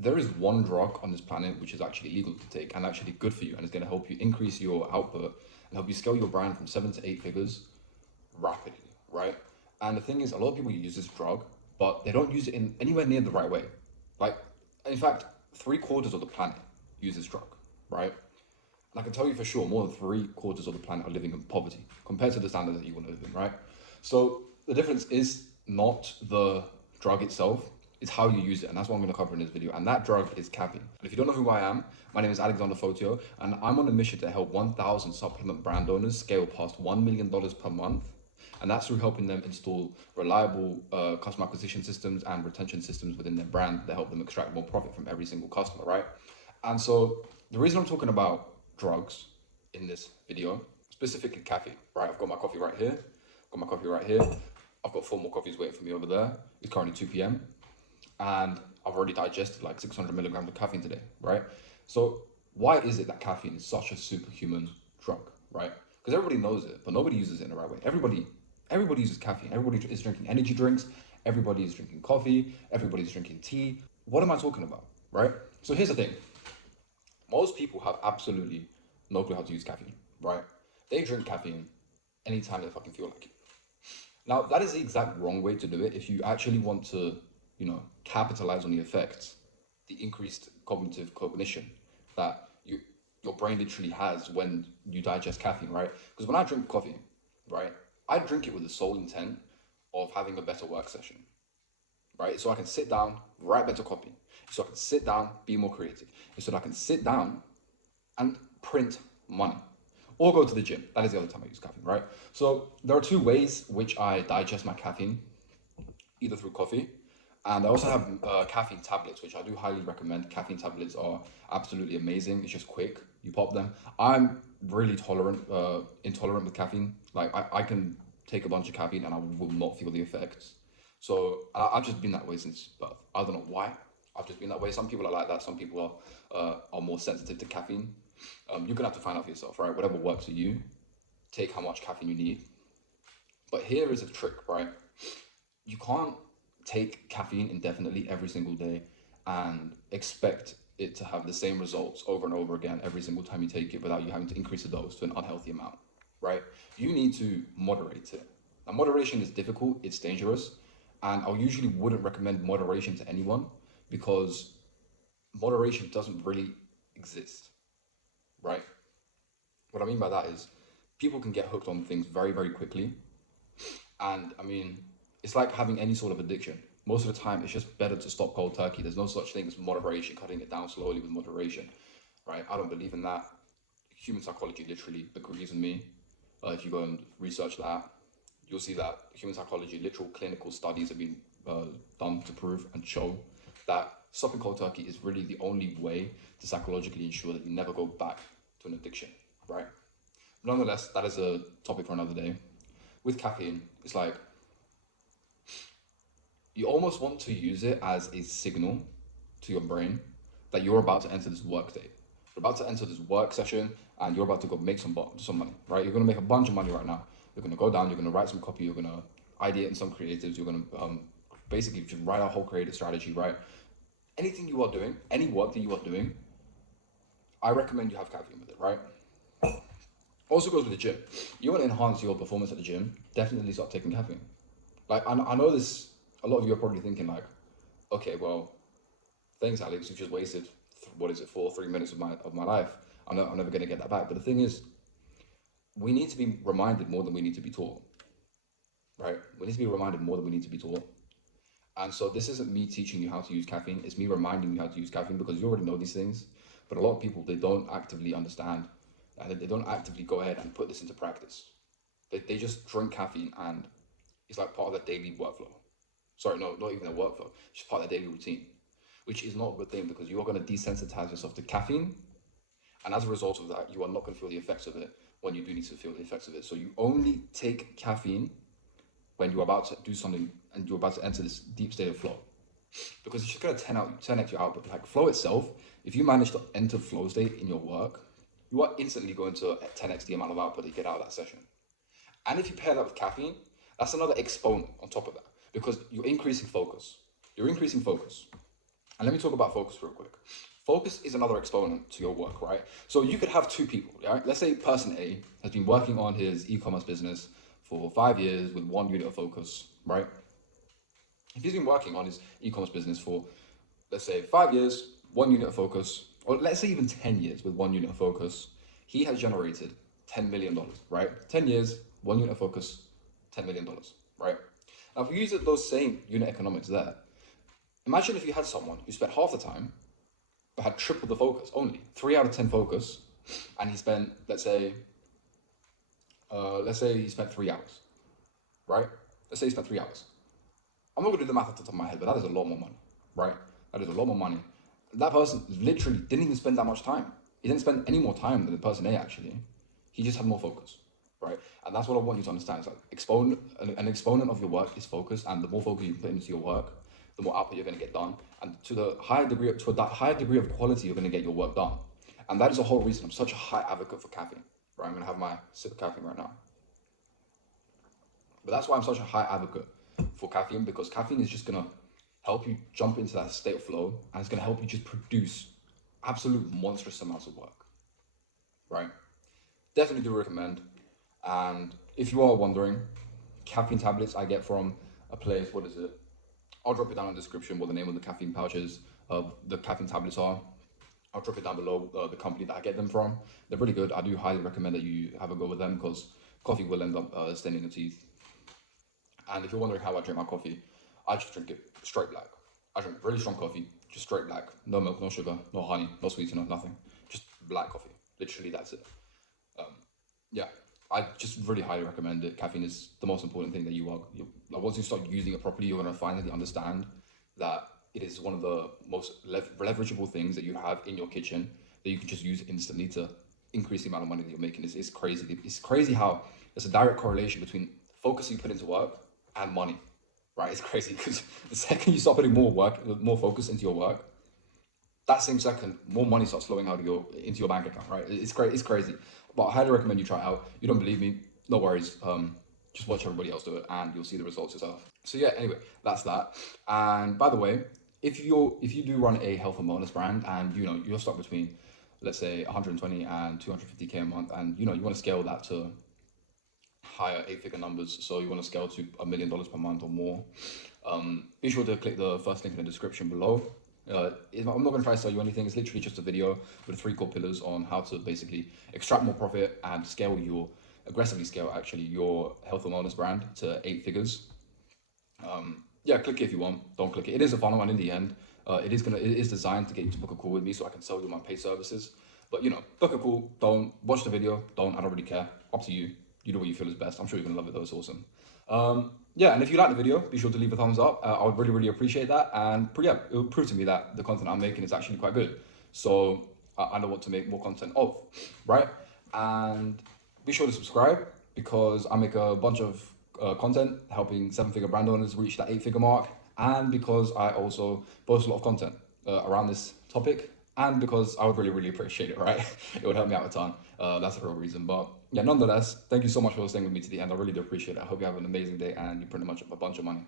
there is one drug on this planet which is actually legal to take and actually good for you, and it's going to help you increase your output and help you scale your brand from 7 to 8 figures rapidly, right? And the thing is, a lot of people use this drug, but they don't use it in anywhere near the right way. Like, in fact, 3/4 of the planet use this drug, right? And I can tell you for sure, more than 3/4 of the planet are living in poverty compared to the standard that you want to live in, right? So the difference is not the drug itself, it's how you use it. And that's what I'm going to cover in this video. And that drug is caffeine. And if you don't know who I am, my name is Photiou, and I'm on a mission to help 1,000 supplement brand owners scale past $1 million per month. And that's through helping them install reliable customer acquisition systems and retention systems within their brand that help them extract more profit from every single customer, right? And so the reason I'm talking about drugs in this video, specifically caffeine, right? I've got my coffee right here, I've got 4 more coffees waiting for me over there. It's currently 2 p.m. and I've already digested like 600 milligrams of caffeine today, right? So why is it that caffeine is such a superhuman drug, right? Because everybody knows it, but nobody uses it in the right way. Everybody uses caffeine. Everybody is drinking energy drinks. Everybody is drinking coffee. Everybody's drinking tea. What am I talking about, right? So here's the thing. Most people have absolutely no clue how to use caffeine, right? They drink caffeine anytime they fucking feel like it. Now, that is the exact wrong way to do it if you actually want to, capitalize on the effects, the increased cognition that your brain literally has when you digest caffeine, right? Because when I drink coffee, right, I drink it with the sole intent of having a better work session, right? So I can sit down, write better copy. So I can sit down, be more creative. So that I can sit down and print money or go to the gym. That is the other time I use caffeine, right? So there are two ways which I digest my caffeine, either through coffee, and I also have caffeine tablets, which I do highly recommend. Caffeine tablets are absolutely amazing. It's just quick. You pop them. I'm really intolerant with caffeine. Like I can take a bunch of caffeine and I will not feel the effects. So I've just been that way since birth. I don't know why. I've just been that way. Some people are like that. Some people are more sensitive to caffeine. You're gonna have to find out for yourself, right? Whatever works for you, take how much caffeine you need. But here is a trick, right? You can't take caffeine indefinitely every single day and expect it to have the same results over and over again every single time you take it without you having to increase the dose to an unhealthy amount, right? You need to moderate it. Now, moderation is difficult, it's dangerous, and I usually wouldn't recommend moderation to anyone because moderation doesn't really exist, right? What I mean by that is people can get hooked on things very, very quickly. And I mean, it's like having any sort of addiction. Most of the time, it's just better to stop cold turkey. There's no such thing as moderation, cutting it down slowly with moderation, right? I don't believe in that. Human psychology literally agrees with me. If you go and research that, you'll see that human psychology, literal clinical studies have been done to prove and show that stopping cold turkey is really the only way to psychologically ensure that you never go back to an addiction, right? Nonetheless, that is a topic for another day. With caffeine, it's like you almost want to use it as a signal to your brain that you're about to enter this work day. You're about to enter this work session and you're about to go make some money, right? You're going to make a bunch of money right now. You're going to go down, you're going to write some copy, you're going to ideate in some creatives, you're going to basically just write a whole creative strategy, right? Anything you are doing, any work that you are doing, I recommend you have caffeine with it, right? Also goes with the gym. You want to enhance your performance at the gym, definitely start taking caffeine. Like, I know this, a lot of you are probably thinking like, okay, well, thanks, Alex, you've just wasted, 3 minutes of my life. I'm never going to get that back. But the thing is, we need to be reminded more than we need to be taught, right? We need to be reminded more than we need to be taught. And so this isn't me teaching you how to use caffeine. It's me reminding you how to use caffeine because you already know these things. But a lot of people, they don't actively understand and they don't actively go ahead and put this into practice. They just drink caffeine and it's like part of their daily workflow. Sorry, no, not even a workflow. It's just part of their daily routine, which is not a good thing because you are going to desensitize yourself to caffeine. And as a result of that, you are not going to feel the effects of it when you do need to feel the effects of it. So you only take caffeine when you're about to do something and you're about to enter this deep state of flow. Because it's just going to 10x your output. Like flow itself, if you manage to enter flow state in your work, you are instantly going to 10x the amount of output that you get out of that session. And if you pair that with caffeine, that's another exponent on top of that because you're increasing focus. And let me talk about focus real quick. Focus is another exponent to your work, right? So you could have two people, right? Let's say person A has been working on his e-commerce business for 5 years with one unit of focus, right? If he's been working on his e-commerce business for, let's say, 5 years, one unit of focus, or let's say even 10 years with one unit of focus, he has generated $10 million, right? 10 years, one unit of focus, $10 million, right? Now, if we use those same unit economics there, imagine if you had someone who spent half the time but had triple the focus, only 3 out of 10 focus, and he spent, let's say he spent 3 hours, right? Let's say he spent 3 hours. I'm not gonna do the math off the top of my head, but that is a lot more money, right? That is a lot more money. That person literally didn't even spend that much time. He didn't spend any more time than the person A actually. He just had more focus, right? And that's what I want you to understand. It's like an exponent of your work is focus, and the more focus you put into your work, the more output you're going to get done, and to that higher degree of quality, you're going to get your work done. And that is the whole reason I'm such a high advocate for caffeine. Right, I'm going to have my sip of caffeine right now. But that's why I'm such a high advocate for caffeine, because caffeine is just going to help you jump into that state of flow, and it's going to help you just produce absolute monstrous amounts of work. Right? Definitely do recommend. And if you are wondering, caffeine tablets I get from a place, what is it? I'll drop it down in the description what the name of the caffeine pouches, the caffeine tablets are. I'll drop it down below, the company that I get them from. They're really good. I do highly recommend that you have a go with them, because coffee will end up staining your teeth. And if you're wondering how I drink my coffee, I just drink it straight black. I drink really strong coffee, just straight black. No milk, no sugar, no honey, no sweetener, nothing. Just black coffee. Literally, that's it. Yeah, I just really highly recommend it. Caffeine is the most important thing that like, once you start using it properly, you're going to finally understand that it is one of the most leverageable things that you have in your kitchen, that you can just use instantly to increase the amount of money that you're making. It's crazy. It's crazy how there's a direct correlation between focus you put into work and money, right? It's crazy, because the second you start putting more focus into your work, that same second, more money starts flowing out of into your bank account, right? It's great, it's crazy. But I highly recommend you try it out. You don't believe me? No worries. Just watch everybody else do it, and you'll see the results yourself. So yeah, anyway, that's that. And by the way, if you do run a health and wellness brand, and you're stuck between, let's say, 120 and 250K a month, and you want to scale that to higher 8-figure numbers, so you want to scale to $1 million per month or more, be sure to click the first link in the description below. I'm not going to try to sell you anything. It's literally just a video with 3 core pillars on how to basically extract more profit and aggressively scale actually your health and wellness brand to 8 figures. Yeah, click it if you want. Don't click it. It is a funnel, and in the end, it is designed to get you to book a call with me so I can sell you my paid services. But book a call. Don't watch the video. I don't really care. Up to you. You do what you feel is best. I'm sure you're gonna love it though. It's awesome. Yeah, and if you like the video, be sure to leave a thumbs up. I would really, really appreciate that. And yeah, it will prove to me that the content I'm making is actually quite good. So I know what to make more content of, right? And be sure to subscribe, because I make a bunch of content helping 7-figure brand owners reach that 8-figure mark, and because I also post a lot of content around this topic, and because I would really, really appreciate it, right? It would help me out a ton. That's the real reason. But yeah, nonetheless, thank you so much for staying with me to the end. I really do appreciate it. I hope you have an amazing day and you pretty much have a bunch of money.